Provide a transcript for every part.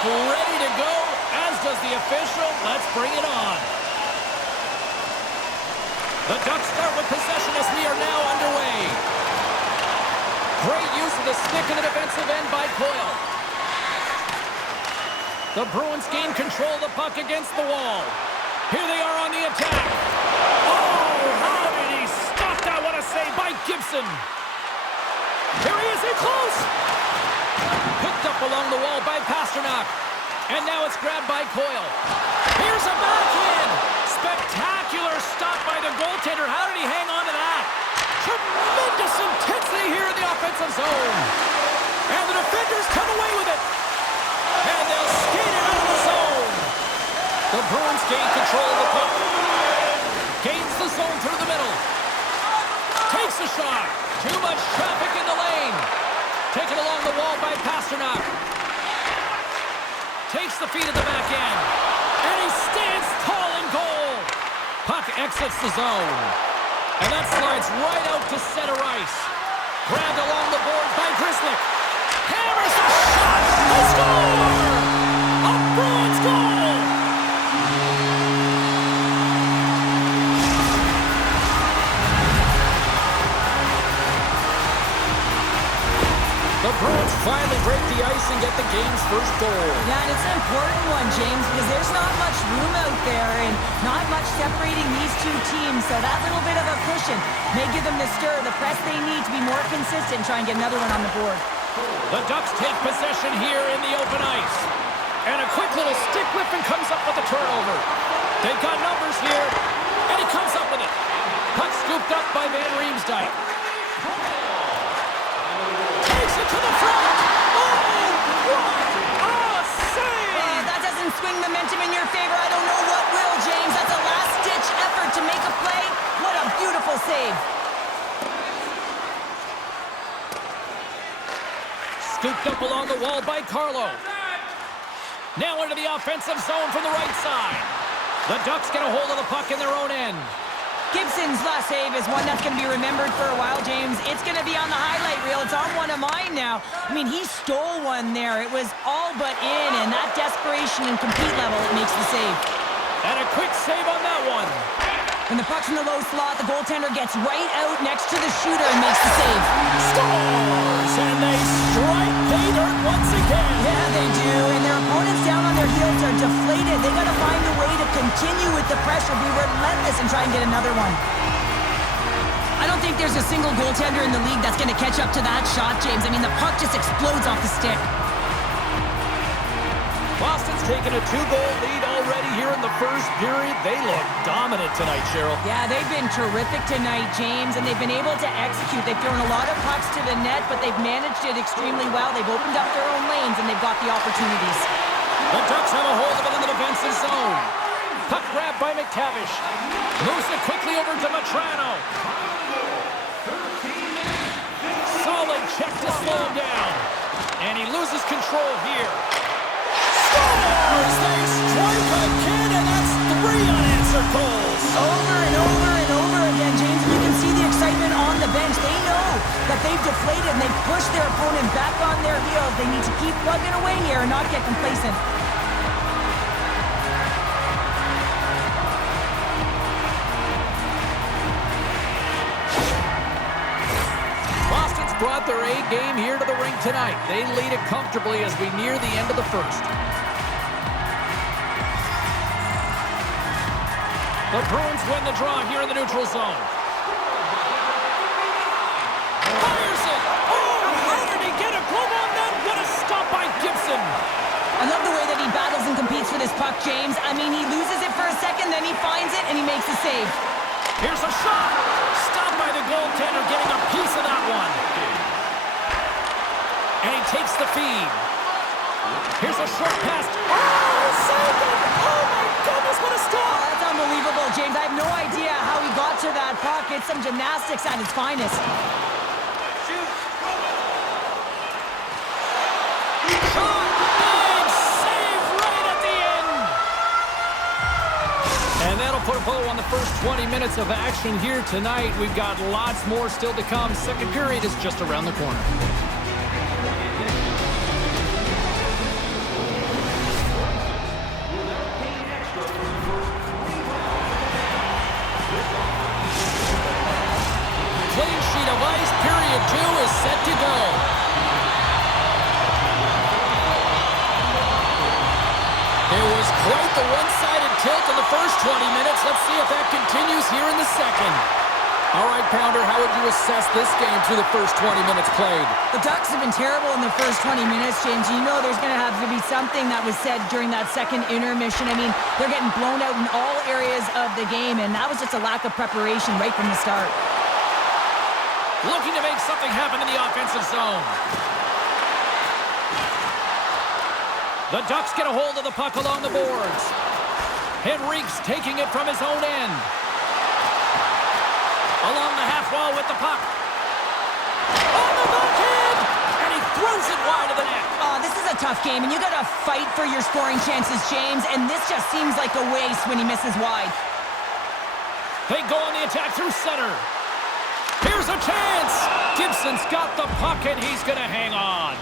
look ready to go, as does the official. Let's bring it on. The Ducks start with possession as we are now underway. Great use of the stick in the defensive end by Coyle. The Bruins gain control of the puck against the wall. Here they are on the attack. Oh, how did he stop that? What a save by Gibson. Here he is in close. Picked up along the wall by Pasternak. And now it's grabbed by Coyle. Here's a backhand. Spectacular stop by the goaltender. How did he hang on to that? Tremendous intensity here in the offensive zone. And the defenders come away with it. And they'll skate it out of the zone. The Bruins gain control of the puck. Gains the zone through the middle. Takes a shot. Too much traffic in the lane. Taken along the wall by Pasternak. Takes the feed at the back end. And he stands tall in goal. Puck exits the zone. And that slides right out to center ice. Grabbed along the boards by Grzelcyk. Hammers a shot. They score! A Bruins goal! The Bruins finally break the ice and get the game's first goal. Yeah, and it's an important one, James, because there's not much room out there and not much separating these two teams, so that little bit of a cushion may give them the stir, the press they need to be more consistent and try and get another one on the board. The Ducks take possession here in the open ice. And a quick little stick whipping comes up with a turnover. They've got numbers here, and he comes up with it. Puck scooped up by Van Riemsdyk. Takes it to the front. Oh, what a save! That doesn't swing momentum in your favor. I don't know what will, James. That's a last-ditch effort to make a play. What a beautiful save. Scooped up along the wall by Carlo. Now into the offensive zone from the right side. The Ducks get a hold of the puck in their own end. Gibson's last save is one that's going to be remembered for a while, James. It's going to be on the highlight reel. It's on one of mine now. I mean, he stole one there. It was all but in, and that desperation and compete level makes the save. And a quick save on that one. When the puck's in the low slot, the goaltender gets right out next to the shooter and makes the save. Scores! And they strike pay dirt once again. Yeah, they do. And their opponents down on their heels are deflated. They got to find a way to continue with the pressure, be relentless, and try and get another one. I don't think there's a single goaltender in the league that's going to catch up to that shot, James. I mean, the puck just explodes off the stick. Boston's taken a 2-goal lead already here in the first period. They look dominant tonight, Cheryl. Yeah, they've been terrific tonight, James, and they've been able to execute. They've thrown a lot of pucks to the net, but they've managed it extremely well. They've opened up their own lanes, and they've got the opportunities. The Ducks have a hold of it in the defensive zone. Puck grabbed by McTavish. Moves it quickly over to Matrano. Solid check to slow him down. And he loses control here. Scores! They strike again, and that's 3 unanswered goals. Over and over and over again, James. You can see the excitement on the bench. They know that they've deflated and they've pushed their opponent back on their heels. They need to keep plugging away here and not get complacent. Boston's brought their A game here to the rink tonight. They lead it comfortably as we near the end of the first. The Bruins win the draw here in the neutral zone. Fires it! Oh, how did he get a glove on that? What a stop by Gibson! I love the way that he battles and competes for this puck, James. I mean, he loses it for a second, then he finds it, and he makes the save. Here's a shot! Stopped by the goaltender, getting a piece of that one. And he takes the feed. Here's a short pass. Oh, saved it! Oh, my goodness, what a stop! Oh, that's unbelievable, James. I have no idea how he got to that puck. It's some gymnastics at its finest. Shot! Big save right at the end! And that'll put a bow on the first 20 minutes of action here tonight. We've got lots more still to come. Second period is just around the corner. quite the one-sided tilt in the first 20 minutes. Let's see if that continues here in the second. All right, Pounder, how would you assess this game through the first 20 minutes played? The Ducks have been terrible in the first 20 minutes, James. You know there's going to have to be something that was said during that second intermission. I mean, they're getting blown out in all areas of the game, and that was just a lack of preparation right from the start. Looking to make something happen in the offensive zone. The Ducks get a hold of the puck along the boards. Henrique's taking it from his own end. Along the half wall with the puck. On the backhand! And he throws it wide of the net. Oh, this is a tough game, and you got to fight for your scoring chances, James, and this just seems like a waste when he misses wide. They go on the attack through center. Here's a chance! Gibson's got the puck, and he's going to hang on.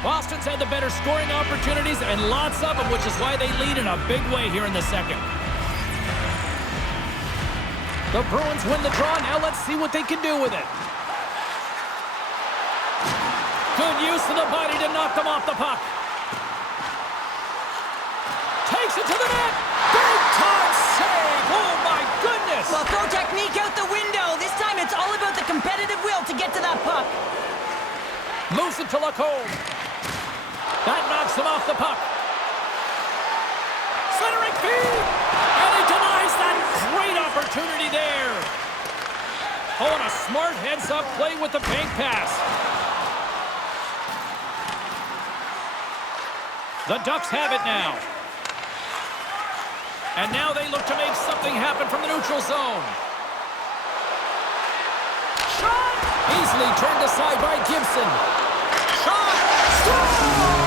Boston's had the better scoring opportunities, and lots of them, which is why they lead in a big way here in the second. The Bruins win the draw. Now let's see what they can do with it. Good use of the body to knock them off the puck. Takes it to the net. Big time save. Oh, my goodness. Well, throw technique out the window. This time it's all about the competitive will to get to that puck. Moves it to Lacombe. That knocks him off the puck. Centering feed. And he denies that great opportunity there. Oh, and a smart heads-up play with the bank pass. The Ducks have it now. And now they look to make something happen from the neutral zone. Shot! Easily turned aside by Gibson. Shot! Scores!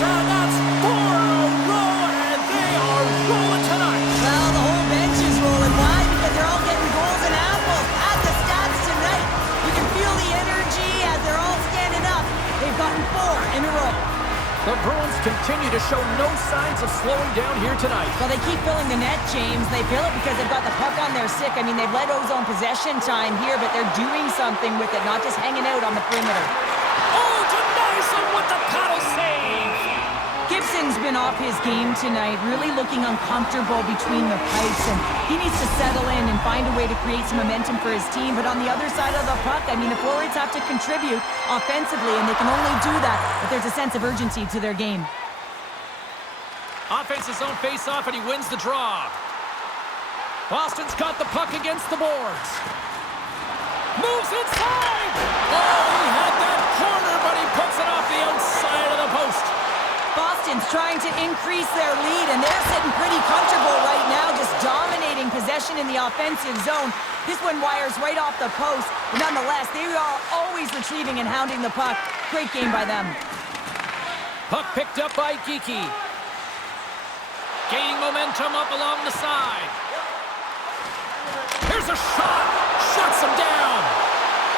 And that's 4 in a row, and they are rolling tonight. Well, the whole bench is rolling. Why? Because they're all getting goals and apples. At the stats tonight, you can feel the energy as they're all standing up. They've gotten 4 in a row. The Bruins continue to show no signs of slowing down here tonight. Well, they keep filling the net, James. They fill it because they've got the puck on their stick. I mean, they've let Ozone possession time here, but they're doing something with it, not just hanging out on the perimeter. Oh, denies him with the paddle save. Gibson's been off his game tonight, really looking uncomfortable between the pipes, and he needs to settle in and find a way to create some momentum for his team. But on the other side of the puck, I mean, the forwards have to contribute offensively, and they can only do that if there's a sense of urgency to their game. Offensive zone face-off, and he wins the draw. Boston's got the puck against the boards. Moves inside! Oh, he had that corner, but he puts it off the outside of the post. Boston's trying to increase their lead, and they're sitting pretty comfortable right now, just dominating possession in the offensive zone. This one wires right off the post, but nonetheless, they are always retrieving and hounding the puck. Great game by them. Puck picked up by Geekie. Gaining momentum up along the side. Here's a shot. Shuts him down.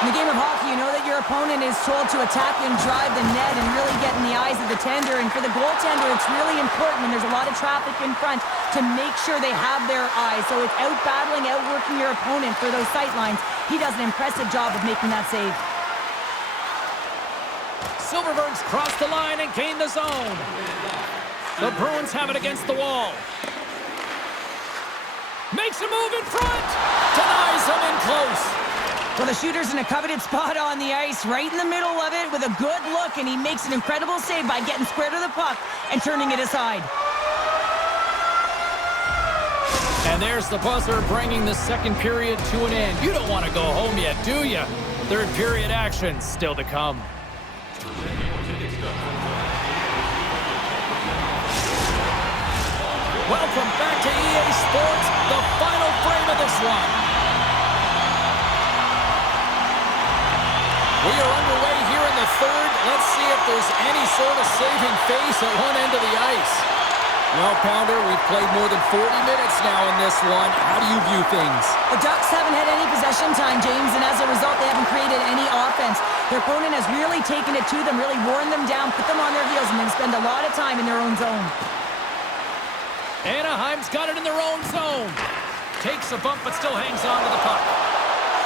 In the game of hockey, you know that your opponent is told to attack and drive the net and really get in the eyes of the tender. And for the goaltender, it's really important when there's a lot of traffic in front to make sure they have their eyes. So it's out-battling, outworking your opponent for those sight lines. He does an impressive job of making that save. Silverberg's crossed the line and gained the zone. The Bruins have it against the wall. Makes a move in front. Denies him in close. Well, the shooter's in a coveted spot on the ice, right in the middle of it with a good look, and he makes an incredible save by getting square to the puck and turning it aside. And there's the buzzer bringing the second period to an end. You don't want to go home yet, do you? Third period action still to come. Welcome back to EA Sports, the final frame of this one. We are underway here in the third. Let's see if there's any sort of saving face at one end of the ice. Well, Pounder, we've played more than 40 minutes now in this one. How do you view things? The Ducks haven't had any possession time, James, and as a result, they haven't created any offense. Their opponent has really taken it to them, really worn them down, put them on their heels, and then spend a lot of time in their own zone. Anaheim's got it in their own zone. Takes a bump, but still hangs on to the puck.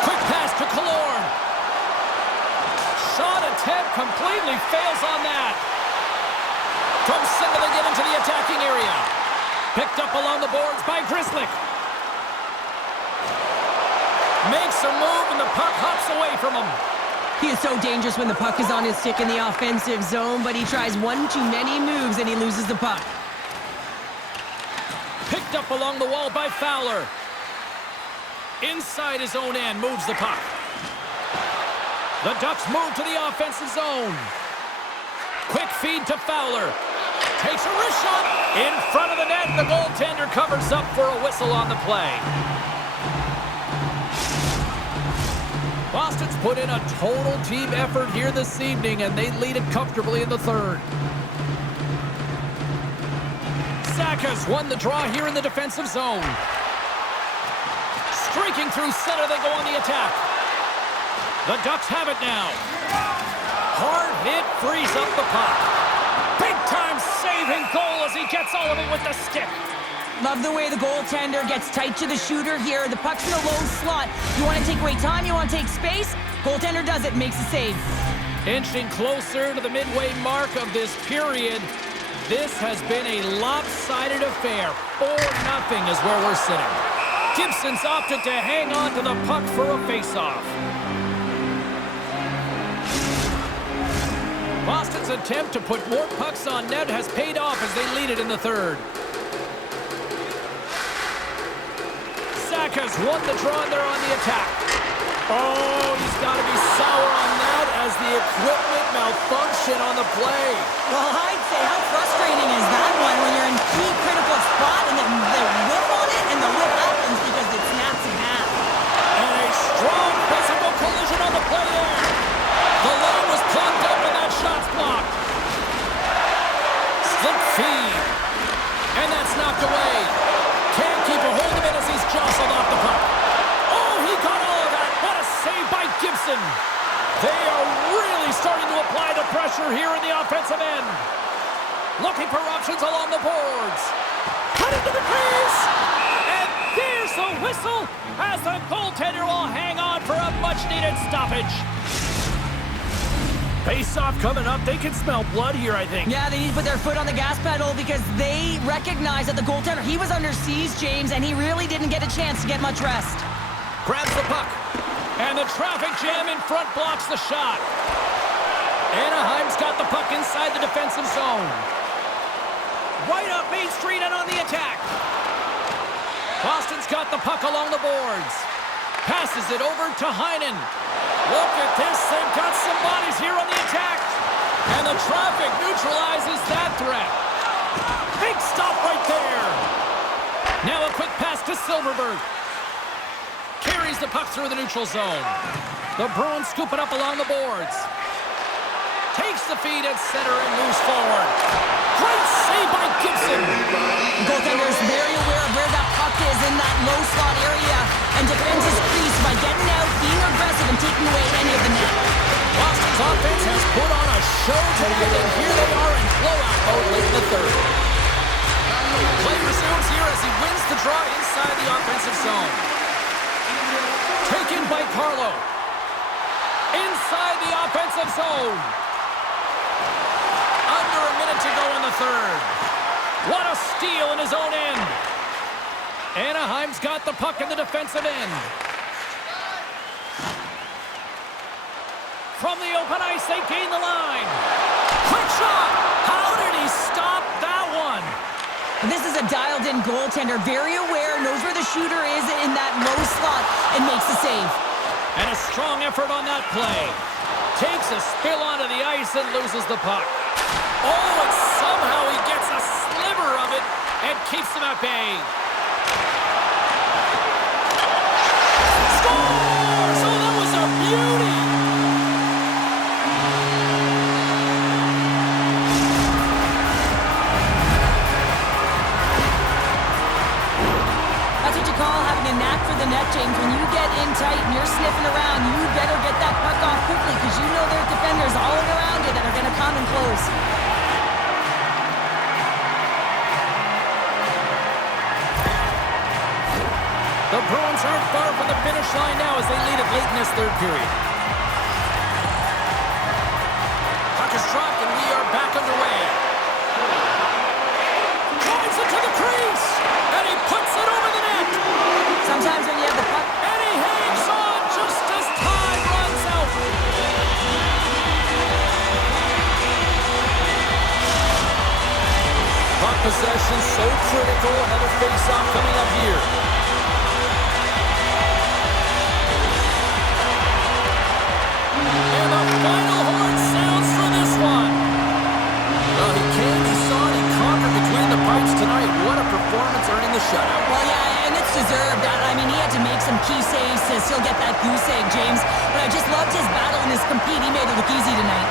Quick pass to Killorn. Shot attempt completely fails on that. From center they get into the attacking area. Picked up along the boards by Grizzlick. Makes a move and the puck hops away from him. He is so dangerous when the puck is on his stick in the offensive zone, but he tries one too many moves and he loses the puck. Picked up along the wall by Fowler. Inside his own end, moves the puck. The Ducks move to the offensive zone. Quick feed to Fowler. Takes a wrist shot in front of the net. The goaltender covers up for a whistle on the play. Boston's put in a total team effort here this evening, and they lead it comfortably in the third. Saka's won the draw here in the defensive zone. Streaking through center, they go on the attack. The Ducks have it now. Hard hit frees up the puck. Big-time saving goal as he gets all of it with the stick. Love the way the goaltender gets tight to the shooter here. The puck's in a low slot. You want to take away time, you want to take space. Goaltender does it, makes a save. Inching closer to the midway mark of this period. This has been a lopsided affair. 4-0 is where we're sitting. Gibson's opted to hang on to the puck for a face-off. Boston's attempt to put more pucks on net has paid off as they lead it in the third. Saka's won the draw and they're on the attack. Oh, he's got to be sour on that as the equipment malfunction on the play. Well, I'd say how frustrating is that one when you're in key critical spot and then the whip on it and the whip happens because it snaps in half. And a strong physical collision on the play there. The line was plugged up and that shot's blocked. Slip feed. And that's knocked away. Can't keep a hold of it as he's jostled off the puck. Oh, he got all of that. What a save by Gibson. They are really starting to apply the pressure here in the offensive end. Looking for options along the boards. Cut into the crease. And there's the whistle as the goaltender will hang on for a much-needed stoppage. Face-off coming up. They can smell blood here, I think. Yeah, they need to put their foot on the gas pedal because they recognize that the goaltender, he was under siege, James, and he really didn't get a chance to get much rest. Grabs the puck. And the traffic jam in front blocks the shot. Anaheim's got the puck inside the defensive zone. Right up Main Street and on the attack. Boston's got the puck along the boards. Passes it over to Heinen. Look at this. They've got some bodies here on the attack. And the traffic neutralizes that threat. Big stop right there. Now a quick pass to Silverberg. Carries the puck through the neutral zone. The Bruins scoop it up along the boards. Takes the feed at center and moves forward. Great save by Gibson. The goaltender is very aware of where that puck is in that low slot area and defends his crease by getting out, being aggressive, and taking away any of the net. Boston's offense has put on a show tonight, and here they are in blowout mode late in the third. Play resumes here as he wins the draw inside the offensive zone. Taken by Carlo. Inside the offensive zone. Under a minute to go in the third. What a steal in his own end. Anaheim's got the puck in the defensive end. From the open ice, they gain the line. Quick shot. How did he stop that one? This is a dialed-in goaltender, very aware, knows where the shooter is in that low slot, and makes the save. And a strong effort on that play. Takes a spill onto the ice and loses the puck. Oh, and somehow he gets a sliver of it and keeps them at bay. Scores! Oh, that was a beauty! That's what you call having a knack for the net, James. When you get in tight and you're sniffing around, you better get that puck off quickly because you know there are defenders all around you that are going to come and close. The Bruins aren't far from the finish line now as they lead it late in this third period. possession, so critical. Another face-off coming up here. And the final horn sounds for this one. Well, he came, he saw it, he conquered between the pipes tonight. What a performance, earning the shutout. Well, yeah, and it's deserved. I mean, he had to make some key saves to still get that goose egg, James. But I just loved his battle and his compete. He made it look easy tonight.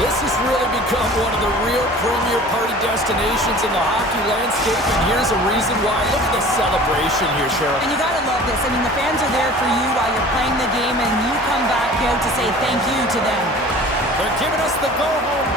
This has really become one of the real premier party destinations in the hockey landscape, and here's a reason why. Look at the celebration here, Sheriff. And you gotta love this. I mean, the fans are there for you while you're playing the game, and you come back out to say thank you to them. They're giving us the go-home